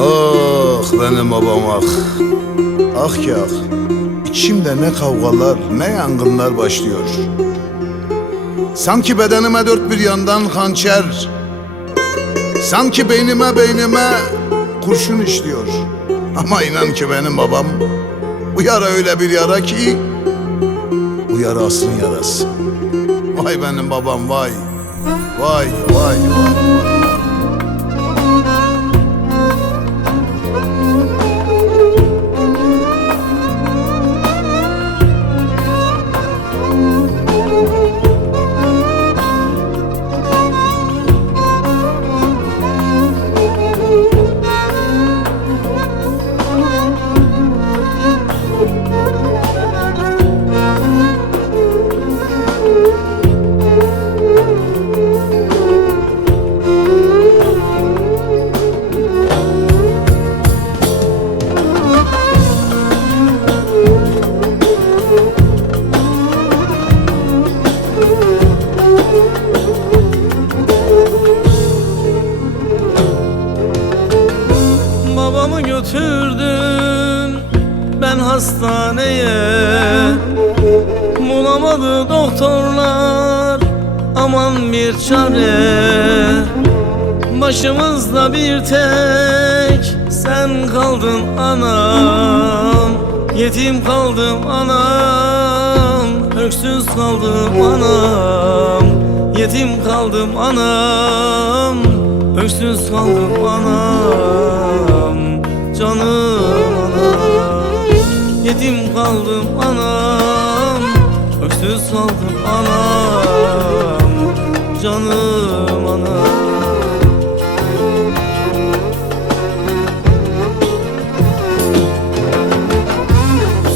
Ah benim babam ah. Ah ki ah. İçimde ne kavgalar ne yangınlar başlıyor. Sanki bedenime dört bir yandan hançer. Sanki beynime beynime kurşun işliyor. Ama inan ki benim babam bu yara öyle bir yara ki bu yara asrın yarası. Vay benim babam vay. Vay vay vay vay. Babamı götürdüm. Ben hastaneye Bulamadı doktorlar. Aman bir çare Başımızda bir tek sen kaldın anam. Yetim kaldım anam Öksüz kaldım anam. Yetim kaldım anam Öksüz kaldım anam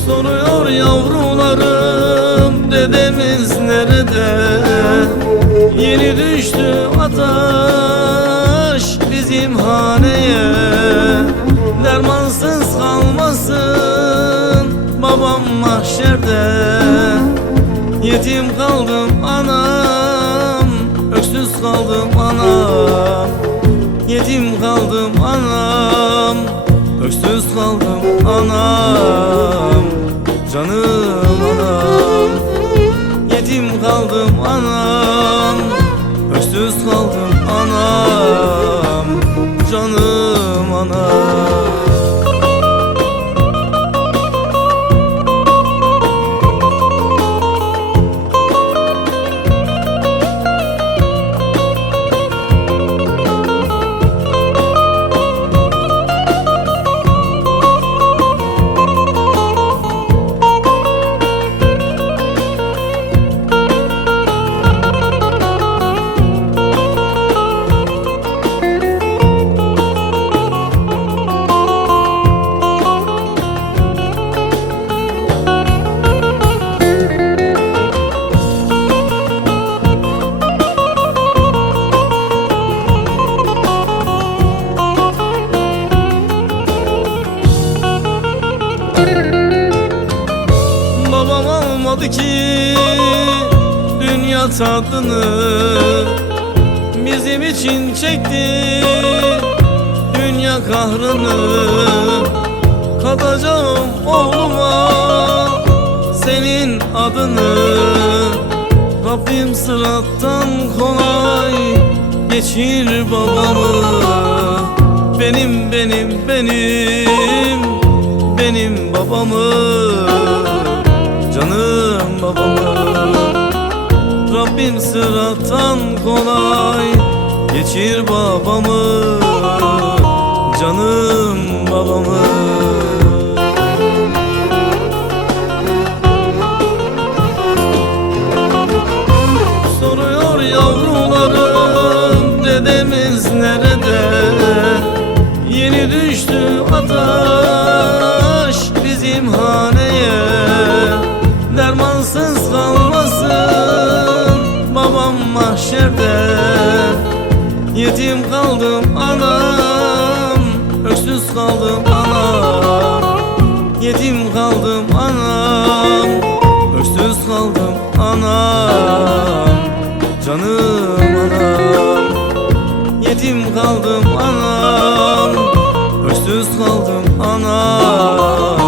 Soruyor yavrularım dedemiz nerede? Yeni düştü ataş bizim haneye. Dermansız kalmasın babam mahşerde. Yetim kaldım Öksüz kaldım anam. Yetim kaldım anam. Öksüz kaldım anam. Canım almadı ki dünya tadını Bizim için çekti. Dünya kahrını Katacağım oğluma senin adını. Rabbim sırattan kolay geçir babamı Benim benim benim benim babamı. Canım babamı Rabbim sırattan kolay Geçir babamı Canım babamı. Soruyor yavrularım Dedemiz nerede? Yeni düştü ataş bizim haneye mahşerde. Yetim kaldım anam Öksüz kaldım anam. Yetim kaldım anam Öksüz kaldım anam. Canım anam Yetim kaldım anam Öksüz kaldım anam.